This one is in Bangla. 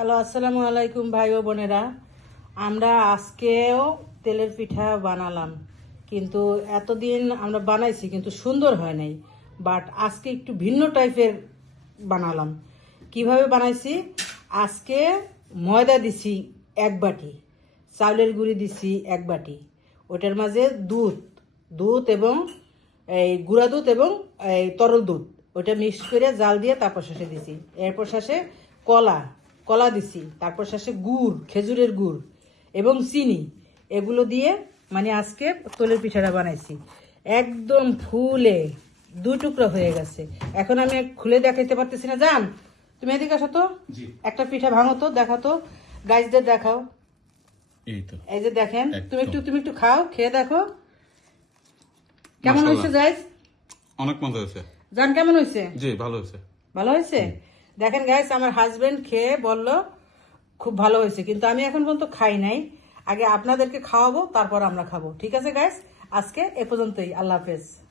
হ্যালো, আসসালামু আলাইকুম ভাই ও বোনেরা। আমরা আজকেও তেলের পিঠা বানালাম, কিন্তু এতদিন আমরা বানাইছি কিন্তু সুন্দর হয় নাই। বাট আজকে একটু ভিন্ন টাইপের বানালাম। কিভাবে বানাইছি? আজকে ময়দা দিছি 1 বাটি, চাউলের গুঁড়ি দিছি 1 বাটি, ওটার মাঝে দুধ দুধ এবং এই গুঁড়া দুধ এবং এই তরল দুধ, ওটা মিক্স করে জাল দিয়ে তারপর শেষে দিছি। এরপর শেষে কলা কলা দিছি, তারপর শেষে গুড়, খেজুরের গুড় এবং চিনি, এগুলো দিয়ে মানে আজকে তলের পিঠাটা বানাইছি। একদম ফুলে 2 টুকরা হয়ে গেছে। এখন আমি খুলে দেখাইতে পারতেছি না। জান, তুমি এদিকে আসো তো, একটা পিঠা ভাঙো তো, দেখাতো, গাইজদের দেখাও। এই যে দেখেন, তুমি একটু খাও, খেয়ে দেখো কেমন হয়েছে। গাইজ, অনেক মজা হয়েছে। জান কেমন হয়েছে? জি, ভালো হয়েছে। ভালো হয়েছে। দেখেন গাইস, আমার হাজবেন্ড খেয়ে বলল খুব ভালো হয়েছে, কিন্তু আমি এখন পর্যন্ত খাই নাই। আগে আপনাদেরকে খাওয়াবো, তারপর আমরা খাবো। ঠিক আছে গাইস, আজকে এ পর্যন্তই। আল্লাহ হাফেজ।